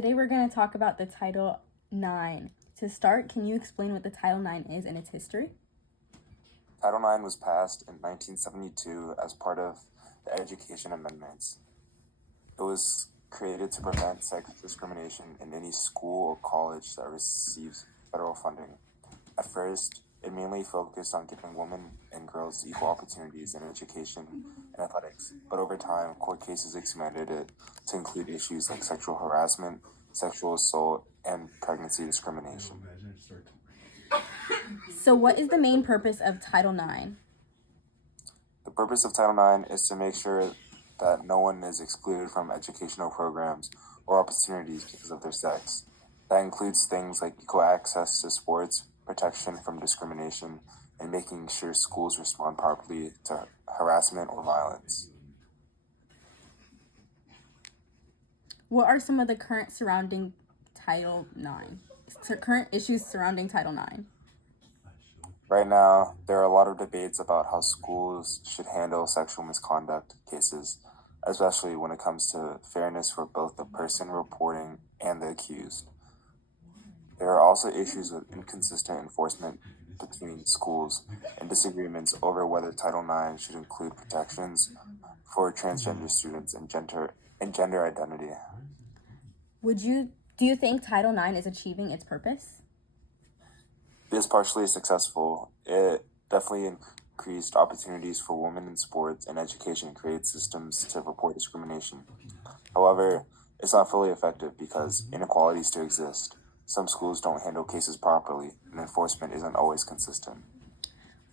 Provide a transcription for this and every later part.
Today we're going to talk about the Title IX. To start, can you explain what the Title IX is and its history? Title IX was passed in 1972 as part of the Education Amendments. It was created to prevent sex discrimination in any school or college that receives federal funding. At first, it mainly focused on giving women and girls equal opportunities in education and athletics, but over time, court cases expanded it to include issues like sexual harassment, sexual assault, and pregnancy discrimination. So what is the main purpose of Title IX? The purpose of Title IX is to make sure that no one is excluded from educational programs or opportunities because of their sex. That includes things like equal access to sports, protection from discrimination, and making sure schools respond properly to harassment or violence. What are some of the current current issues surrounding Title IX? Right now, there are a lot of debates about how schools should handle sexual misconduct cases, especially when it comes to fairness for both the person reporting and the accused. There are also issues with inconsistent enforcement between schools and disagreements over whether Title IX should include protections for transgender students and gender identity. Do you think Title IX is achieving its purpose? It is partially successful. It definitely increased opportunities for women in sports and education, created systems to report discrimination. However, it's not fully effective because inequalities still exist. Some schools don't handle cases properly, and enforcement isn't always consistent.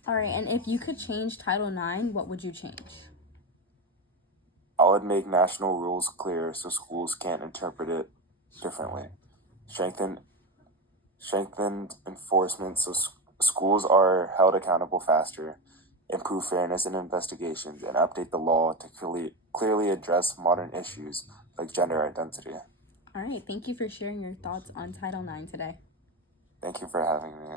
All right, and if you could change Title IX, what would you change? I would make national rules clear so schools can't interpret it differently. Strengthened enforcement so schools are held accountable faster, improve fairness in investigations, and update the law to clearly address modern issues like gender identity. All right, thank you for sharing your thoughts on Title IX today. Thank you for having me.